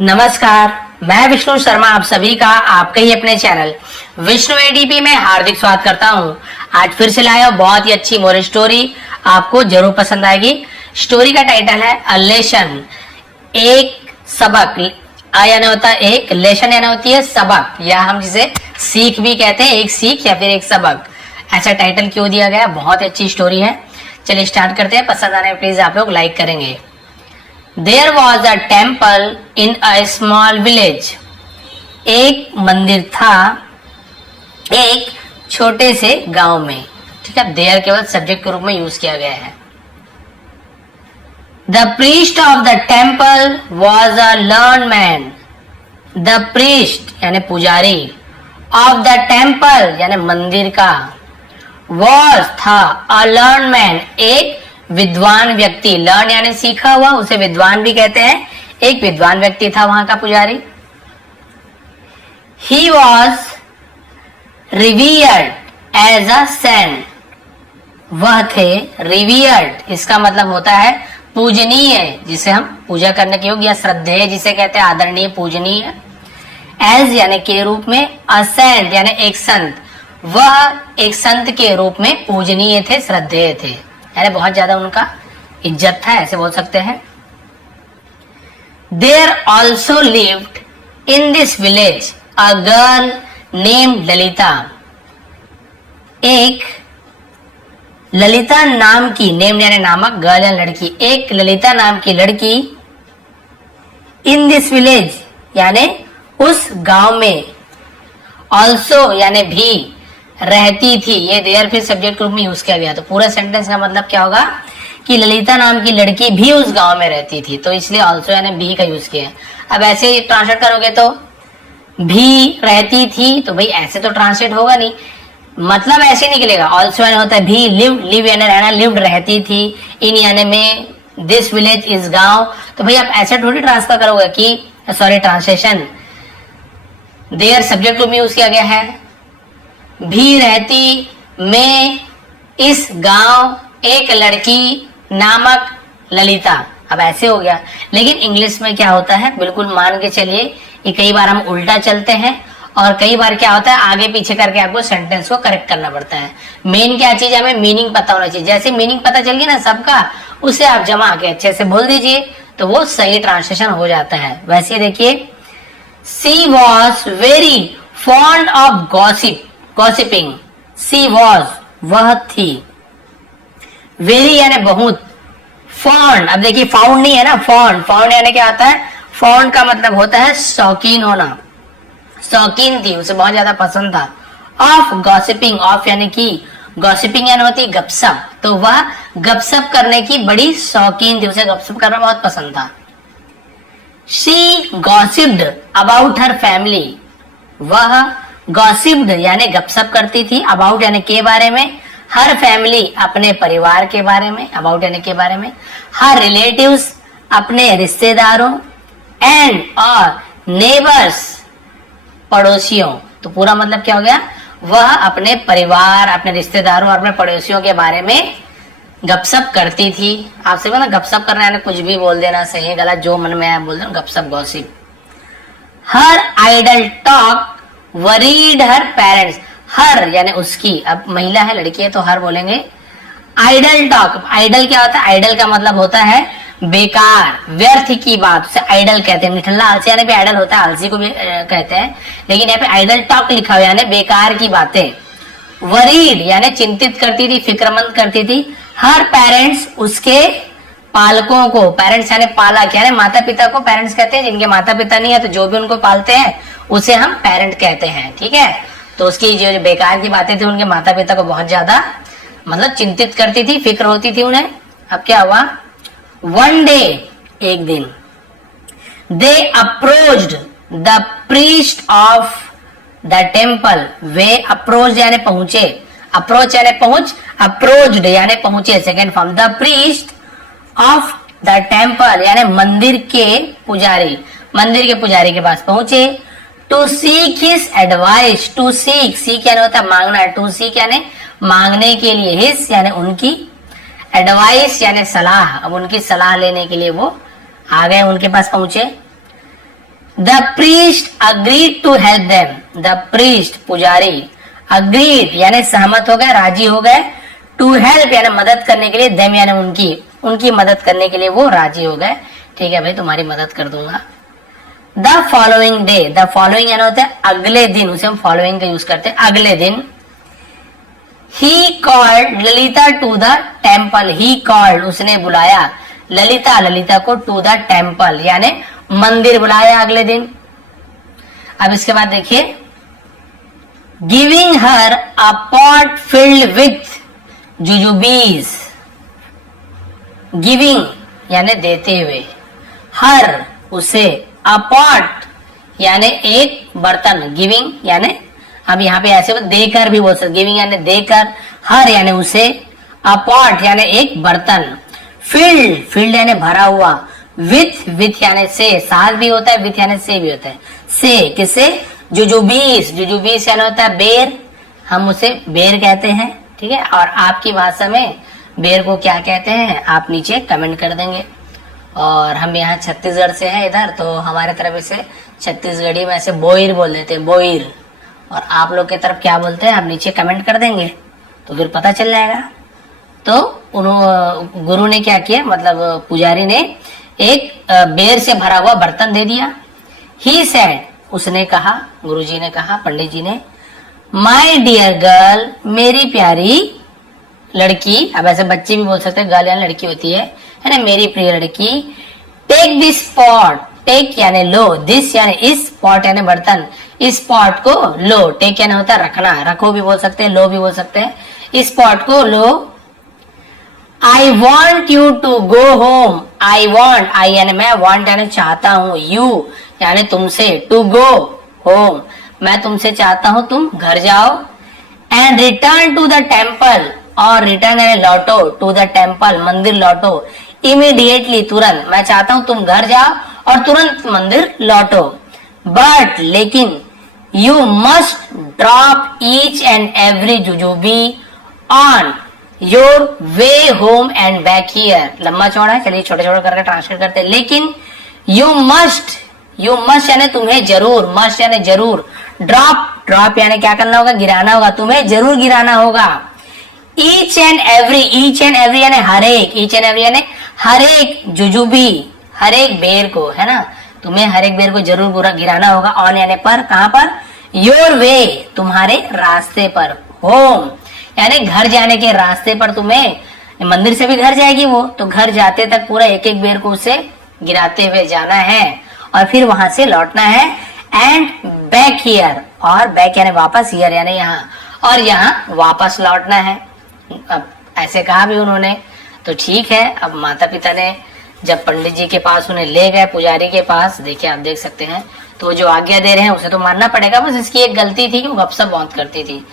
नमस्कार, मैं विष्णु शर्मा आप सभी का आपके ही अपने चैनल विष्णु एडीपी में हार्दिक स्वागत करता हूं। आज फिर से लाया बहुत ही अच्छी मोरल स्टोरी, आपको जरूर पसंद आएगी। स्टोरी का टाइटल है अ लेसन, एक सबक। यानी होता है एक, लेसन यानी होती है सबक, या हम जिसे सीख भी कहते हैं, एक सीख या फिर एक सबक। ऐसा टाइटल क्यों दिया गया? बहुत अच्छी स्टोरी है। चलिए स्टार्ट करते हैं। पसंद आने प्लीज आप लोग लाइक करेंगे। There was a temple in a small village. एक मंदिर था एक छोटे से गांव में। ठीक है, देयर केवल सब्जेक्ट के रूप में यूज किया गया है। The priest of the temple was a learned man. The priest यानी पुजारी, of the temple यानी मंदिर का, was था a learned man एक विद्वान व्यक्ति। लर्न यानी सीखा हुआ, उसे विद्वान भी कहते हैं। एक विद्वान व्यक्ति था वहां का पुजारी। He was revered as a saint. वह थे revered, इसका मतलब होता है पूजनीय, जिसे हम पूजा करने के योग्य या श्रद्धेय जिसे कहते हैं, आदरणीय, पूजनीय। As यानी के रूप में, a saint यानी एक संत। वह एक संत के रूप में पूजनीय थे, श्रद्धेय थे, यानी बहुत ज्यादा उनका इज्जत था, ऐसे बोल सकते हैं। There also lived in this village a girl named Lalita. एक ललिता नाम की, नेम यानी नामक, गर्ल यानी लड़की, एक ललिता नाम की लड़की in this village यानी उस गांव में, also यानी भी, रहती थी। ये देयर फिर सब्जेक्ट के रूप में यूज किया गया। तो पूरा सेंटेंस का मतलब क्या होगा कि ललिता नाम की लड़की भी उस गांव में रहती थी, तो इसलिए ऑल्सो यानी भी का यूज किया है। अब ऐसे ट्रांसलेट करोगे तो भी रहती थी, तो भाई ऐसे तो ट्रांसलेट होगा नहीं, मतलब ऐसे निकलेगा। ऑल्सो यानी होता है भी, लिव यानी रहना, लिव्ड रहती थी, इन यानी में, दिस विलेज इस गांव। तो भाई आप ऐसे थोड़ी ट्रांसफर करोगे कि सॉरी ट्रांसलेशन, देयर सब्जेक्ट रूप में यूज किया गया है। भी रहती में इस गांव एक लड़की नामक ललिता। अब ऐसे हो गया, लेकिन इंग्लिश में क्या होता है, बिल्कुल मान के चलिए कि कई बार हम उल्टा चलते हैं और कई बार क्या होता है आगे पीछे करके आपको सेंटेंस को करेक्ट करना पड़ता है। मेन क्या चीज, हमें मीनिंग पता होना चाहिए। जैसे मीनिंग पता चल गई ना सबका, उसे आप जमा के अच्छे से बोल दीजिए तो वो सही ट्रांसलेशन हो जाता है। वैसे देखिए, she was very fond of gossiping. She was वह थी, वेरी यानी बहुत, फॉन्ड, अब देखिए फाउंड नहीं है ना, फॉन्ड, फॉन्ड यानी क्या आता है, फॉन्ड का मतलब होता है शौकीन होना, शौकीन थी, उसे बहुत ज्यादा पसंद था। ऑफ गॉसिपिंग, ऑफ यानी की, गॉसिपिंग यानी होती है गपसप, तो वह गपसप करने की बड़ी शौकीन थी, उसे गपसप करना बहुत पसंद था। She gossiped about her family. वह गॉसिप्ड यानी गपसप करती थी, अबाउट यानी के बारे में, हर फैमिली अपने परिवार के बारे में, अबाउट यानी के बारे में, हर रिलेटिव्स अपने रिश्तेदारों, एंड और नेबर्स पड़ोसियों। तो पूरा मतलब क्या हो गया, वह अपने परिवार, अपने रिश्तेदारों और अपने पड़ोसियों के बारे में गपसप करती थी। आपसे ना गपसप करना यानी कुछ भी बोल देना, सही है गलत जो मन में आया बोल देना, गपसप, गॉसिप। हर आइडल टॉक वरीड हर पेरेंट्स। हर यानी उसकी, अब महिला है, लड़की है, तो हर बोलेंगे। आइडल टॉक, आइडल क्या होता है, आइडल का मतलब होता है बेकार, व्यर्थ की बात, उसे आइडल कहते हैं। निठल्ला आलसी यानी भी आइडल होता है, आलसी को भी कहते हैं, लेकिन यहाँ पे आइडल टॉक लिखा हुआ यानी बेकार की बातें। वरीड यानी चिंतित करती थी, फिक्रमंद करती थी। हर पेरेंट्स उसके पालकों को, पेरेंट्स यानी पालक यानी माता पिता को पेरेंट्स कहते हैं। जिनके माता पिता नहीं है तो जो भी उनको पालते हैं उसे हम पेरेंट कहते हैं। ठीक है, तो उसकी जो बेकार की बातें थी उनके माता पिता को बहुत ज्यादा मतलब चिंतित करती थी, फिक्र होती थी उन्हें। अब क्या हुआ, वन डे, एक दिन, they approached the priest of the temple. वे अप्रोच यानी पहुंचे, अप्रोच यानी पहुंच, अप्रोच्ड यानी पहुंचे, second form. The priest of the temple यानी मंदिर के पुजारी, मंदिर के पुजारी के पास पहुंचे। To seek his advice, to seek, seek यानी होता है मांगना, टू सीक यानी मांगने के लिए, हिज यानी उनकी, एडवाइस यानी सलाह। अब उनकी सलाह लेने के लिए वो आ गए, उनके पास पहुंचे। The priest agreed to help them, the priest पुजारी, अग्रीड यानी सहमत हो गए, राजी हो गए, टू हेल्प यानी मदद करने के लिए, देम यानी उनकी मदद करने के लिए वो राजी हो गए। ठीक है भाई, तुम्हारी मदद कर दूंगा। The following day, the following यानी होता है अगले दिन, उसे हम फॉलोइंग का यूज करते हैं, अगले दिन। He called Lalita to the temple, he called उसने बुलाया, ललिता को टू द टेम्पल यानी मंदिर बुलाया अगले दिन। अब इसके बाद देखिए, giving her a pot filled with jujubes, giving यानी देते हुए, हर उसे, अ पॉट यानी एक बर्तन, गिविंग यानी अब यहाँ पे ऐसे देकर भी बोल सकते, गिविंग यानी देकर, हर यानी उसे, अ पॉट यानी एक बर्तन, फिल्ड यानी भरा हुआ, विथ यानी से, साथ भी होता है, विथ यानी से भी होता है, से किसे, जुजुबीस यानी होता है बेर, हम उसे बेर कहते हैं। ठीक है, और आपकी भाषा में बेर को क्या कहते हैं आप नीचे कमेंट कर देंगे। और हम यहाँ छत्तीसगढ़ से हैं इधर, तो हमारे तरफ इसे छत्तीसगढ़ी में ऐसे बोईर बोल देते हैं, बोईर। और आप लोग की तरफ क्या बोलते हैं आप नीचे कमेंट कर देंगे तो फिर पता चल जाएगा। तो गुरु ने क्या किया, मतलब पुजारी ने एक बेर से भरा हुआ बर्तन दे दिया। ही सेड उसने कहा, गुरुजी ने कहा, पंडित जी ने, माय डियर गर्ल मेरी प्यारी लड़की, अब ऐसे बच्चे भी बोल सकते हैं, गर्ल यानी लड़की होती है ना, मेरी प्रिय लड़की, टेक दिस पॉट, टेक यानी लो, दिस यानी इस, पॉट यानी बर्तन, इस पॉट को लो, टेक यानी होता है रखना, रखो भी बोल सकते हैं, लो भी बोल सकते हैं, इस पॉट को लो। I want you to go home, I want, I यानी मैं, वॉन्ट यानी चाहता हूँ, यू यानी तुमसे, टू गो होम मैं तुमसे चाहता हूं तुम घर जाओ, and return to the temple, और रिटर्न यानी लौटो, टू द टेम्पल मंदिर लौटो, इमीडिएटली तुरंत, मैं चाहता हूं तुम घर जाओ और तुरंत मंदिर लौटो। बट लेकिन, you must drop each and every jujube on your way home and back here, लंबा चौड़ा है, चलिए छोटे छोटे करके ट्रांसलेट करते हैं। लेकिन यू मस्ट यानी तुम्हें जरूर, मस्ट यानी जरूर, ड्रॉप यानी क्या करना होगा, गिराना होगा, तुम्हें जरूर गिराना होगा। ईच एंड एवरी यानी हर एक, ईच एंड एवरी यानी हर एक जुजुबी, हर एक बेर को, है ना, तुम्हें हर एक बेर को जरूर गिराना होगा। ऑन यानी पर, कहां पर, योर वे तुम्हारे रास्ते पर, होम यानी घर जाने के रास्ते पर, तुम्हें मंदिर से भी घर जाएगी वो, तो घर जाते तक पूरा एक एक बेर को उसे गिराते हुए जाना है और फिर वहां से लौटना है। एंड बैक हियर, और बैक यानी वापस, हियर यानी यहाँ, और यहाँ वापस लौटना है। अब ऐसे कहा भी उन्होंने, तो ठीक है। अब माता पिता ने जब पंडित जी के पास उन्हें ले गए, पुजारी के पास, देखिए आप देख सकते हैं, तो वो जो आज्ञा दे रहे हैं उसे तो मानना पड़ेगा, बस इसकी एक गलती थी कि वो गपशप बहुत करती थी।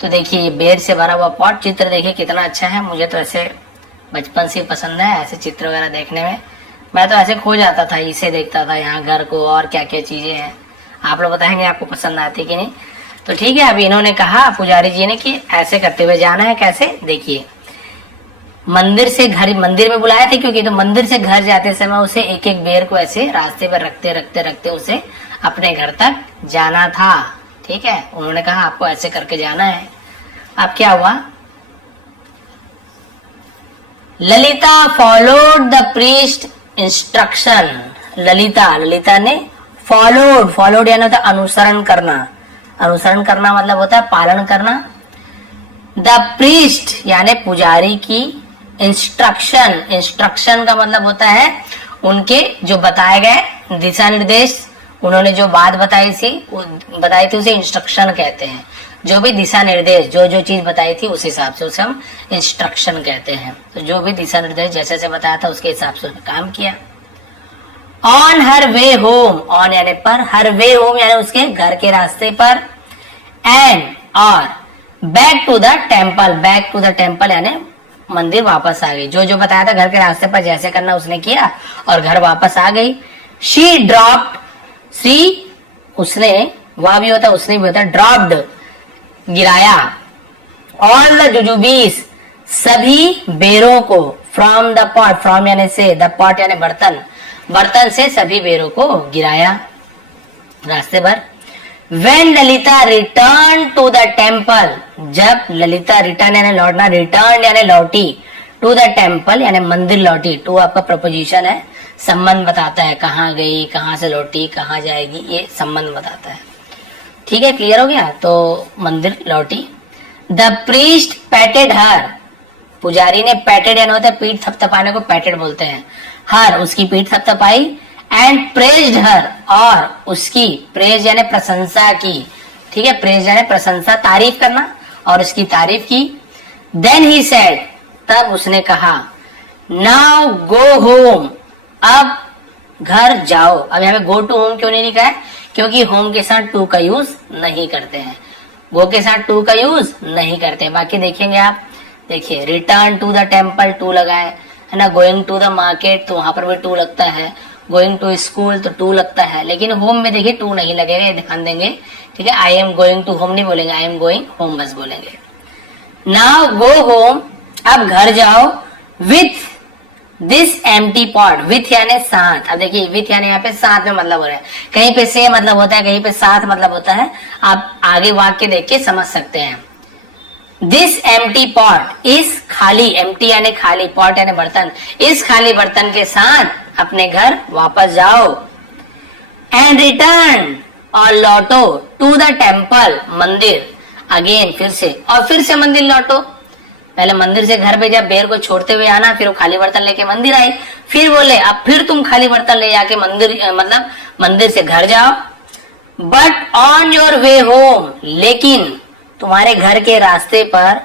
तो देखिए ये बेर से भरा हुआ पॉट, चित्र देखिए कितना अच्छा है, मुझे तो ऐसे बचपन से पसंद है ऐसे चित्र वगैरह देखने में। मैं तो ऐसे खो जाता था, इसे देखता था, यहाँ घर को और क्या क्या चीजें हैं। आप लोग बताएंगे आपको पसंद आती कि नहीं। तो ठीक है, अभी इन्होंने कहा पुजारी जी ने कि ऐसे करते हुए जाना है। कैसे, देखिए मंदिर से घर, मंदिर में बुलाया था क्योंकि, तो मंदिर से घर जाते समय उसे एक एक बेर को ऐसे रास्ते पर रखते उसे अपने घर तक जाना था। ठीक है, उन्होंने कहा आपको ऐसे करके जाना है। अब क्या हुआ, Lalita followed the priest instruction, Lalita ने फॉलोड यानी होता है अनुसरण करना मतलब होता है पालन करना। द प्रीस्ट यानी पुजारी की, इंस्ट्रक्शन का मतलब होता है उनके जो बताए गए दिशा निर्देश, उन्होंने जो बात बताई थी उसे इंस्ट्रक्शन कहते हैं। जो भी दिशा निर्देश, जो चीज बताई थी उस हिसाब से उसे हम इंस्ट्रक्शन कहते हैं। तो जो भी दिशा निर्देश जैसे से बताया था उसके हिसाब से उसने काम किया। On her way home, on यानी पर, हर वे होम यानी उसके घर के रास्ते पर, एंड और बैक टू द टेम्पल यानी मंदिर वापस आ गई। जो बताया था घर के रास्ते पर जैसे करना उसने किया और घर वापस आ गई। शी ड्रॉप्ड, उसने, वह भी होता उसने भी होता, ड्रॉप्ड गिराया, ऑल द जुजुबीस सभी बेरों को, फ्रॉम द पॉट, फ्रॉम यानी से, द पॉट यानी बर्तन से सभी बेरों को गिराया। रास्ते पर। When Lalita return to the temple, जब ललिता रिटर्न यानी लौटना, रिटर्न यानी लौटी, टू द टेम्पल यानी मंदिर लौटी। टू आपका प्रपोजिशन है, संबंध बताता है, कहाँ गई, कहाँ से लौटी, कहाँ जाएगी, ये संबंध बताता है। ठीक है, क्लियर हो गया। तो मंदिर लौटी। द प्रीस्ट पैटेड हर, पुजारी ने पैटेड यानी होता है पीठ थपथपाने को पैटेड बोलते हैं। हर उसकी पीठ थपथपाई, एंड प्रेज्ड हर, और उसकी प्रेज यानी प्रशंसा की। ठीक है, प्रेज यानी प्रशंसा, तारीफ करना, और उसकी तारीफ की। देन ही सेड, तब उसने कहा, नाउ गो होम, अब घर जाओ। अब यहाँ पे गो टू होम क्यों नहीं लिखा है? क्योंकि होम के साथ टू का यूज नहीं करते हैं, गो के साथ टू का यूज नहीं करते। बाकी देखेंगे आप, देखिए return to the temple to लगा है ना, गोइंग टू द मार्केट तो वहां पर भी टू लगता है, गोइंग टू स्कूल तो टू लगता है, लेकिन होम में देखिए टू नहीं लगेगा, ये ध्यान देंगे। ठीक है, I am going to home नहीं बोलेंगे, आई एम गोइंग होम बस बोलेंगे। नाउ गो होम, अब घर जाओ, with this empty pot, with यानी साथ। अब देखिए विथ यानी यहाँ पे साथ में मतलब हो रहा है, कहीं पे से मतलब होता है, कहीं पे साथ मतलब होता है, आप आगे वाक्य देख के समझ सकते हैं। दिस एम्प्टी पॉट, इस खाली, एम्प्टी यानी खाली, पॉट यानी बर्तन, इस खाली बर्तन के साथ अपने घर वापस जाओ। एंड रिटर्न, और लौटो, टू द टेम्पल, मंदिर, अगेन फिर से, और फिर से मंदिर लौटो। पहले मंदिर से घर पे जब बेर को छोड़ते हुए आना, फिर वो खाली बर्तन लेके मंदिर आई, फिर बोले अब फिर तुम खाली बर्तन ले जाके मंदिर, मतलब मंदिर से घर जाओ। But on your way home, लेकिन तुम्हारे घर के रास्ते पर